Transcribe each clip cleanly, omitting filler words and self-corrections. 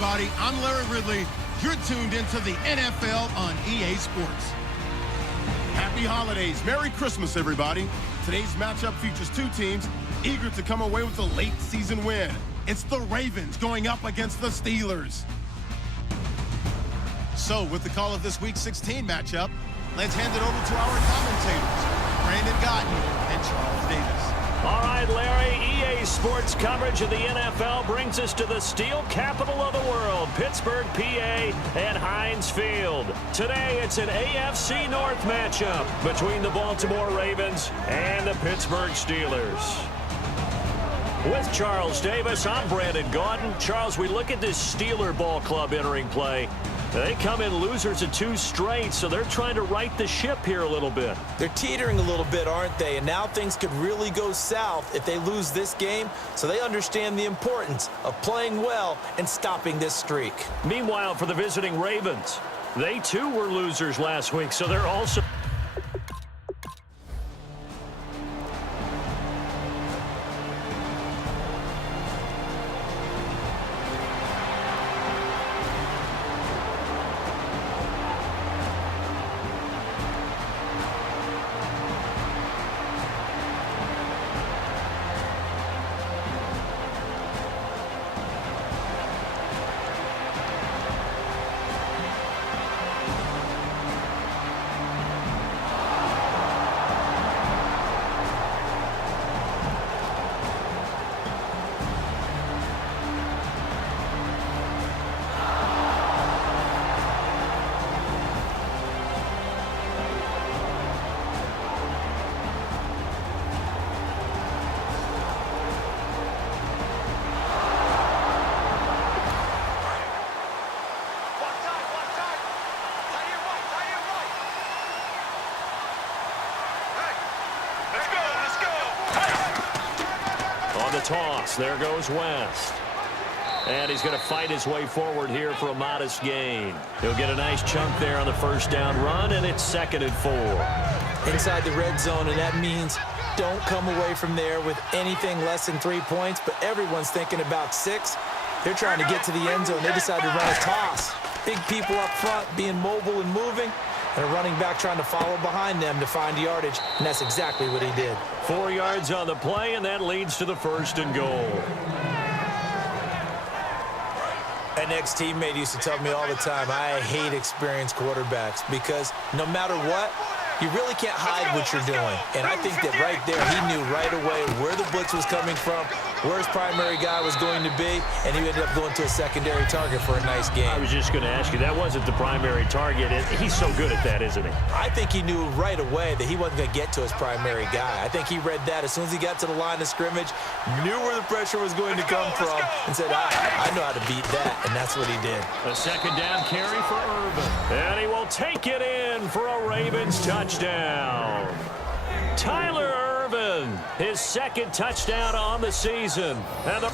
everybody. I'm Larry Ridley. You're tuned into the NFL on EA Sports. Happy holidays. Merry Christmas, everybody. Today's matchup features two teams eager to come away with a late season win. It's the Ravens going up against the Steelers. So, with the call of this Week 16 matchup, let's hand it over to our commentators, Brandon Gotten and Charles Davis. All right, Larry, EA Sports coverage of the NFL brings us to the steel capital of the world, Pittsburgh, PA, and Heinz Field. Today, it's an AFC North matchup between the Baltimore Ravens and the Pittsburgh Steelers. With Charles Davis, I'm Brandon Gaudin. Charles, we look at this Steeler ball club entering play. They come in losers of 2 straight, so they're trying to right the ship here a little bit. They're teetering a little bit, aren't they? And now things could really go south if they lose this game, so they understand the importance of playing well and stopping this streak. Meanwhile, for the visiting Ravens, they too were losers last week, so they're also... Toss. There goes West. And he's going to fight his way forward here for a modest gain. He'll get a nice chunk there on the first down run, and it's 2nd and 4. Inside the red zone, and that means don't come away from there with anything less than 3 points, but everyone's thinking about 6. They're trying to get to the end zone. They decide to run a toss. Big people up front being mobile and moving, and a running back trying to follow behind them to find yardage, and that's exactly what he did. 4 yards on the play, and that leads to the 1st and goal. An ex-teammate used to tell me all the time, I hate experienced quarterbacks because no matter what, you really can't hide what you're doing. And I think that right there, he knew right away where the blitz was coming from, where his primary guy was going to be, and he ended up going to a secondary target for a nice game. I was just going to ask you, that wasn't the primary target. He's so good at that, isn't he? I think he knew right away that he wasn't going to get to his primary guy. I think he read that as soon as he got to the line of scrimmage, knew where the pressure was going to come from, and said, I know how to beat that, and that's what he did. A 2nd down carry for Urban. And he will take it in for a Ravens touchdown. Tyler Ervin, his 2nd touchdown on the season. And the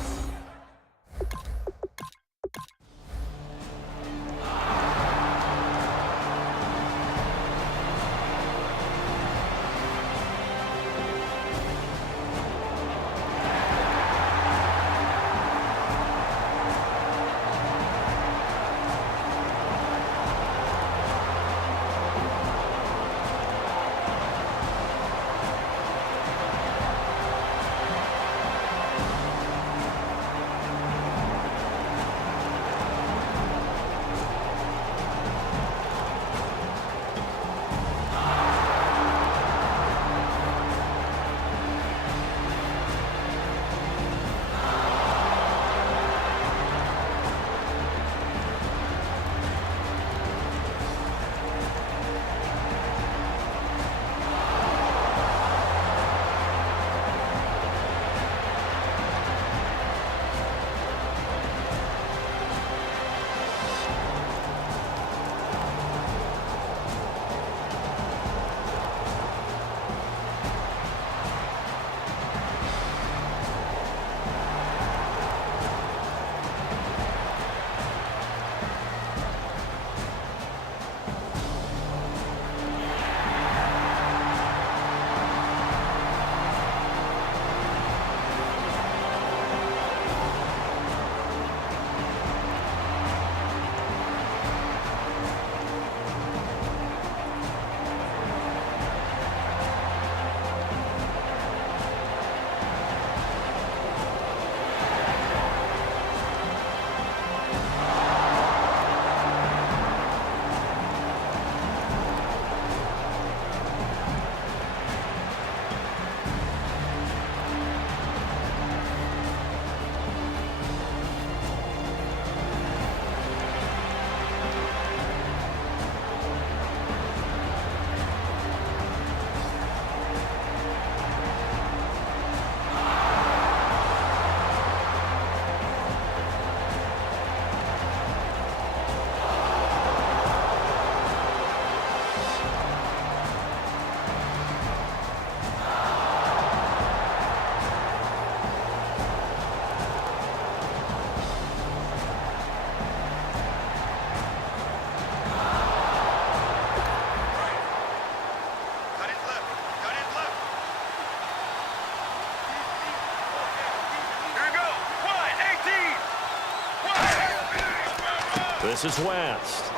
This is West.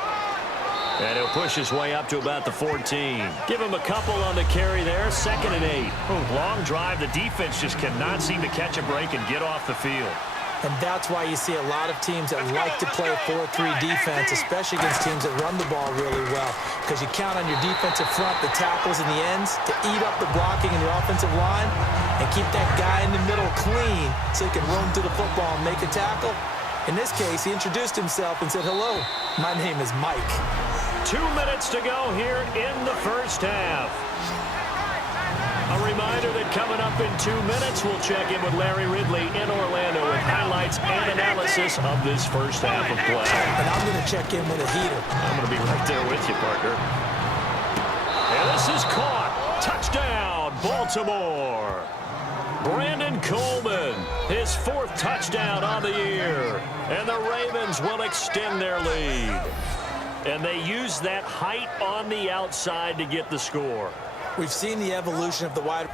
And he'll push his way up to about the 14. Give him a couple on the carry there. 2nd and 8. Long drive. The defense just cannot seem to catch a break and get off the field. And that's why you see a lot of teams that like to play 4-3 defense, especially against teams that run the ball really well, because you count on your defensive front, the tackles and the ends, to eat up the blocking in your offensive line and keep that guy in the middle clean so he can roam to the football and make a tackle. In this case, he introduced himself and said, "Hello, my name is Mike." 2 minutes to go here in the first half. A reminder that coming up in 2 minutes, we'll check in with Larry Ridley in Orlando with highlights and analysis of this first half of play. And I'm going to check in with a heater. I'm going to be right there with you, partner. And this is caught. Touchdown, Baltimore. Brandon Coleman, his 4th touchdown on the year. And the Ravens will extend their lead. And they use that height on the outside to get the score. We've seen the evolution of the wide.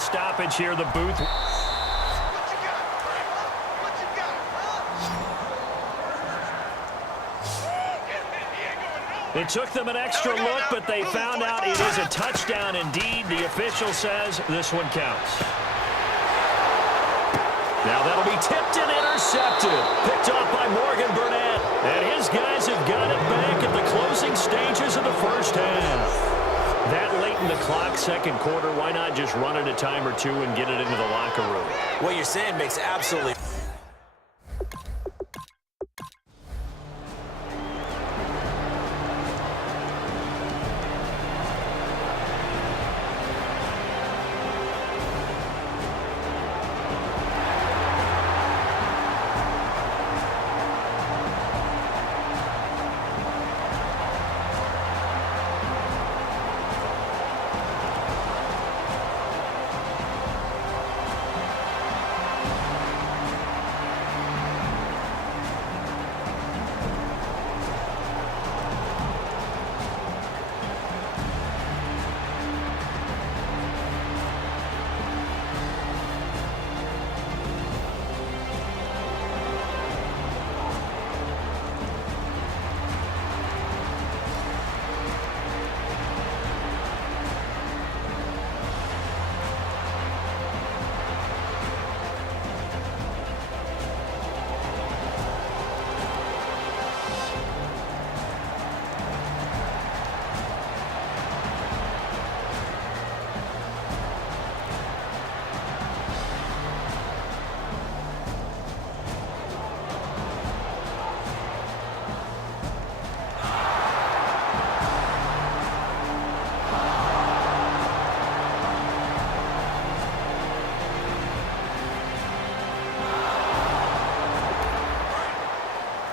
Stoppage here, the booth. It took them an extra look, but they found out it is a touchdown indeed. The official says this one counts. Now that'll be tipped and intercepted. Picked off by Morgan Burnett. And his guys have got it back at the closing stages of the first half. That late in the clock, second quarter, why not just run it a time or two and get it into the locker room? What you're saying makes absolutely...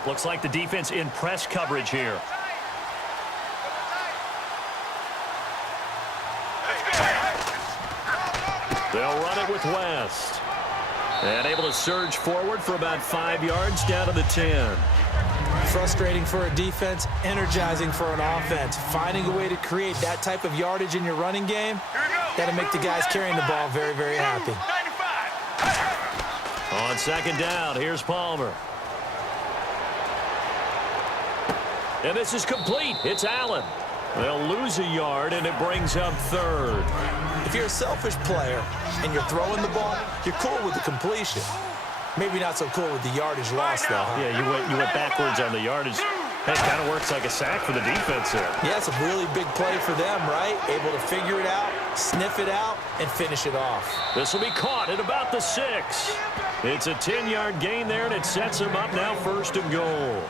Looks like the defense in press coverage here. They'll run it with West. And able to surge forward for about 5 yards down to the 10. Frustrating for a defense, energizing for an offense. Finding a way to create that type of yardage in your running game, that'll make the guys carrying the ball very, very happy. On second down, here's Palmer. And this is complete. It's Allen. They'll lose a yard, and it brings up third. If you're a selfish player and you're throwing the ball, you're cool with the completion. Maybe not so cool with the yardage loss, though, huh? Yeah, you went backwards on the yardage. That kind of works like a sack for the defense there. Yeah, it's a really big play for them, right? Able to figure it out, sniff it out, and finish it off. This will be caught at about the 6. It's a 10-yard gain there, and it sets them up now 1st and goal.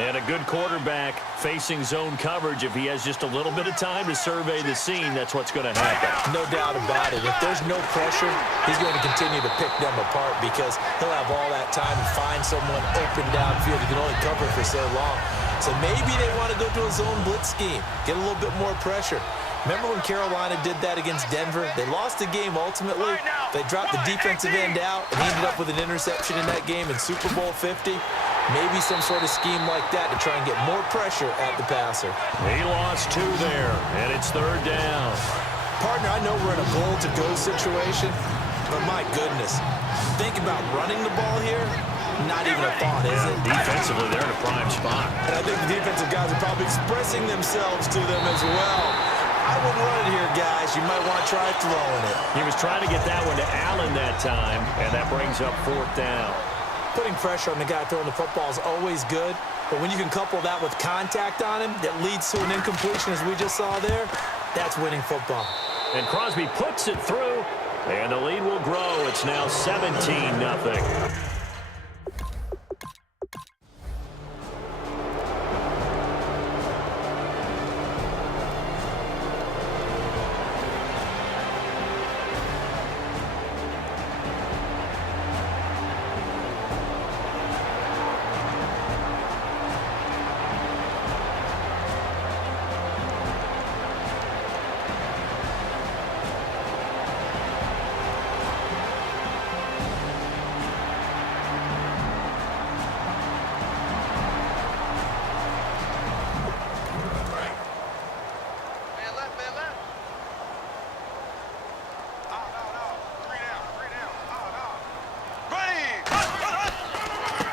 And a good quarterback facing zone coverage, if he has just a little bit of time to survey the scene, that's what's going to happen. No doubt about it. If there's no pressure, he's going to continue to pick them apart because he'll have all that time to find someone open downfield. He can only cover for so long. So maybe they want to go to a zone blitz scheme, get a little bit more pressure. Remember when Carolina did that against Denver? They lost the game ultimately. They dropped the defensive end out, and he ended up with an interception in that game in Super Bowl 50. Maybe some sort of scheme like that to try and get more pressure at the passer. He lost 2 there, and it's 3rd down. Partner, I know we're in a goal-to-go situation, but my goodness, think about running the ball here. Not even a thought, is it? Defensively, they're in a prime spot. And I think the defensive guys are probably expressing themselves to them as well. I wouldn't run it here, guys. You might want to try throwing it. He was trying to get that one to Allen that time, and that brings up 4th down. Putting pressure on the guy throwing the football is always good, but when you can couple that with contact on him that leads to an incompletion, as we just saw there, that's winning football. And Crosby puts it through, and the lead will grow. It's now 17-0.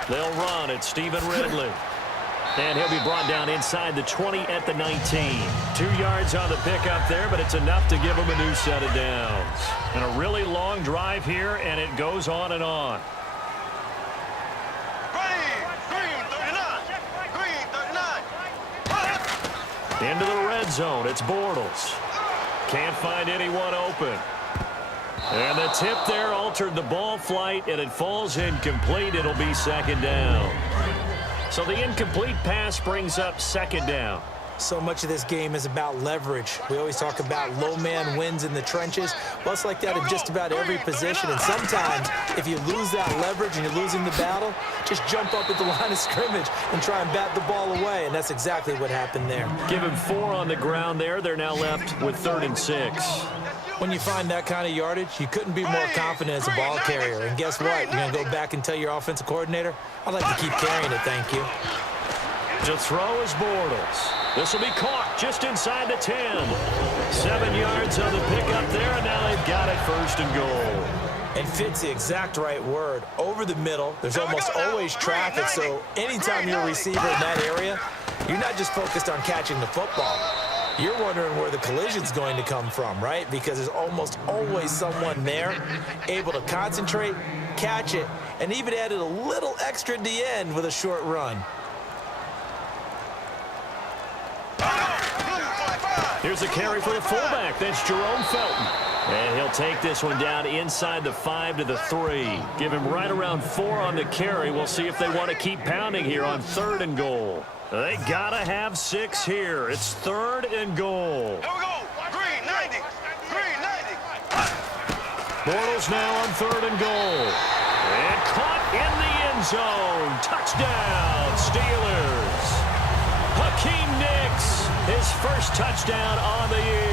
They'll run at Stephen Ridley. And he'll be brought down inside the 20 at the 19. 2 yards on the pickup there, but it's enough to give him a new set of downs. And a really long drive here, and it goes on and on. Into the red zone, it's Bortles. Can't find anyone open. And the tip there altered the ball flight, and it falls incomplete. It'll be 2nd down. So the incomplete pass brings up 2nd down. So much of this game is about leverage. We always talk about low man wins in the trenches. Well, it's like that in just about every position. And sometimes, if you lose that leverage and you're losing the battle, just jump up at the line of scrimmage and try and bat the ball away. And that's exactly what happened there. Give him 4 on the ground there. They're now left with 3rd and 6. When you find that kind of yardage, you couldn't be more confident as a ball carrier. And guess what? You're going to go back and tell your offensive coordinator, I'd like to keep carrying it, thank you. To throw is Bortles. This will be caught just inside the 10. 7 yards on the pickup there, and now they've got it 1st and goal. And fits the exact right word. Over the middle, there's almost always traffic, so anytime you're a receiver in that area, you're not just focused on catching the football. You're wondering where the collision's going to come from, right? Because there's almost always someone there able to concentrate, catch it, and even added a little extra at the end with a short run. Here's a carry for the fullback. That's Jerome Felton. And he'll take this one down inside the 5 to the 3. Give him right around 4 on the carry. We'll see if they want to keep pounding here on 3rd and goal. They got to have 6 here. It's 3rd and goal. Here we go. Green 90. Green 90. Bortles now on 3rd and goal. And caught in the end zone. Touchdown, Steelers. Hakeem Nicks, his first touchdown on the year.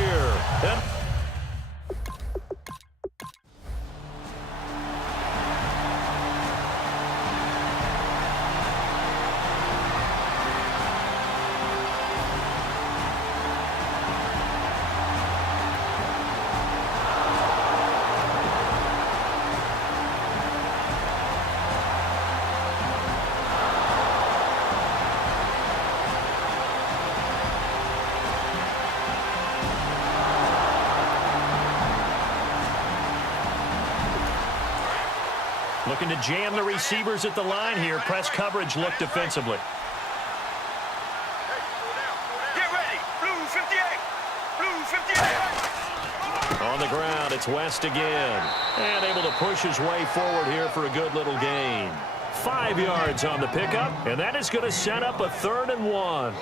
Looking to jam the receivers at the line here. Press coverage look defensively. Get ready. Blue 58. Blue 58. On the ground, it's West again. And able to push his way forward here for a good little gain. 5 yards on the pickup, and that is going to set up a 3rd and 1.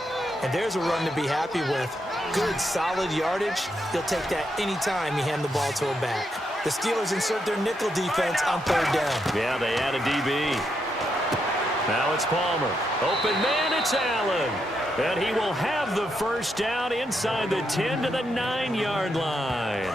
And there's a run to be happy with. Good, solid yardage. They'll take that anytime you hand the ball to a back. The Steelers insert their nickel defense on 3rd down. Yeah, they add a DB. Now it's Palmer. Open man, it's Allen. And he will have the 1st down inside the 10 to the 9-yard line.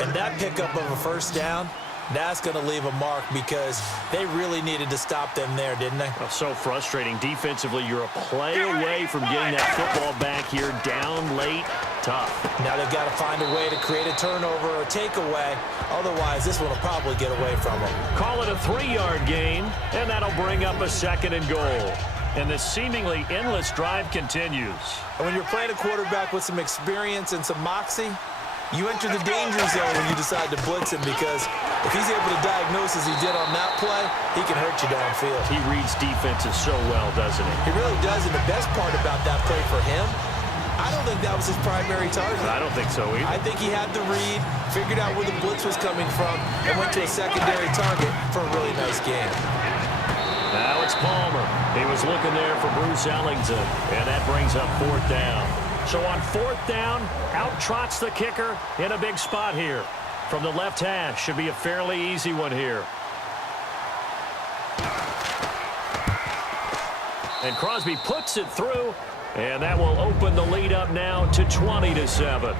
And that pickup of a 1st down, that's going to leave a mark because they really needed to stop them there, didn't they? Oh, so frustrating. Defensively, you're a play away from getting that football back here down late. Tough. Now they've got to find a way to create a turnover or takeaway. Otherwise, this one will probably get away from them. Call it a 3-yard gain, and that'll bring up a 2nd and goal. And the seemingly endless drive continues. And when you're playing a quarterback with some experience and some moxie, you enter the danger zone when you decide to blitz him because if he's able to diagnose as he did on that play, he can hurt you downfield. He reads defenses so well, doesn't he? He really does, and the best part about that play for him, I don't think that was his primary target. I don't think so either. I think he had the read, figured out where the blitz was coming from, and went to a secondary target for a really nice game. Now it's Palmer. He was looking there for Bruce Ellington, and that brings up 4th down. So on 4th down, out trots the kicker in a big spot here. From the left hash, should be a fairly easy one here. And Crosby puts it through, and that will open the lead up now to 20-7.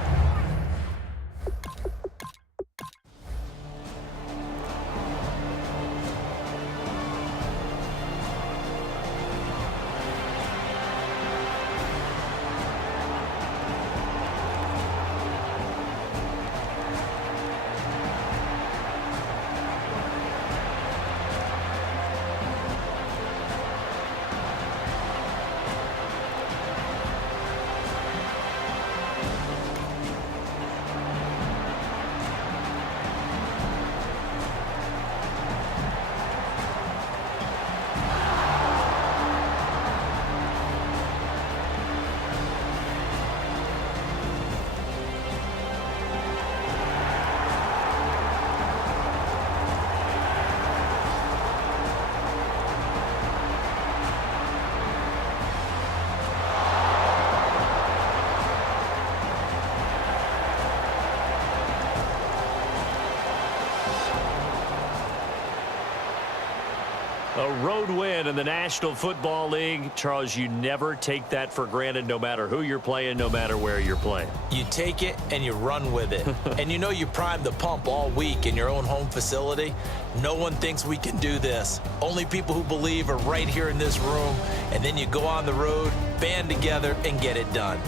A road win in the National Football League. Charles, you never take that for granted no matter who you're playing, no matter where you're playing. You take it and you run with it. And you know you primed the pump all week in your own home facility. No one thinks we can do this. Only people who believe are right here in this room. And then you go on the road, band together, and get it done.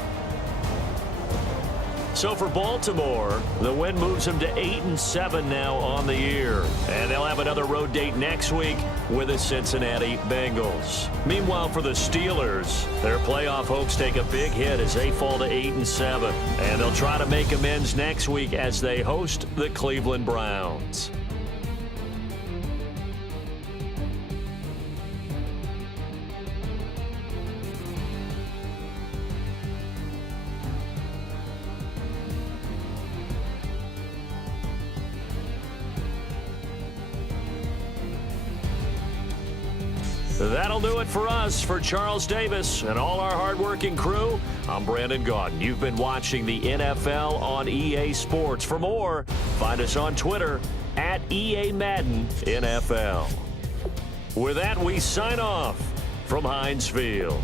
So for Baltimore, the win moves them to 8-7 now on the year. And they'll have another road date next week with the Cincinnati Bengals. Meanwhile, for the Steelers, their playoff hopes take a big hit as they fall to 8-7. And they'll try to make amends next week as they host the Cleveland Browns. That'll do it for us. For Charles Davis and all our hardworking crew, I'm Brandon Gaudin. You've been watching the NFL on EA Sports. For more, find us on Twitter at EA Madden NFL. With that, we sign off from Heinz Field.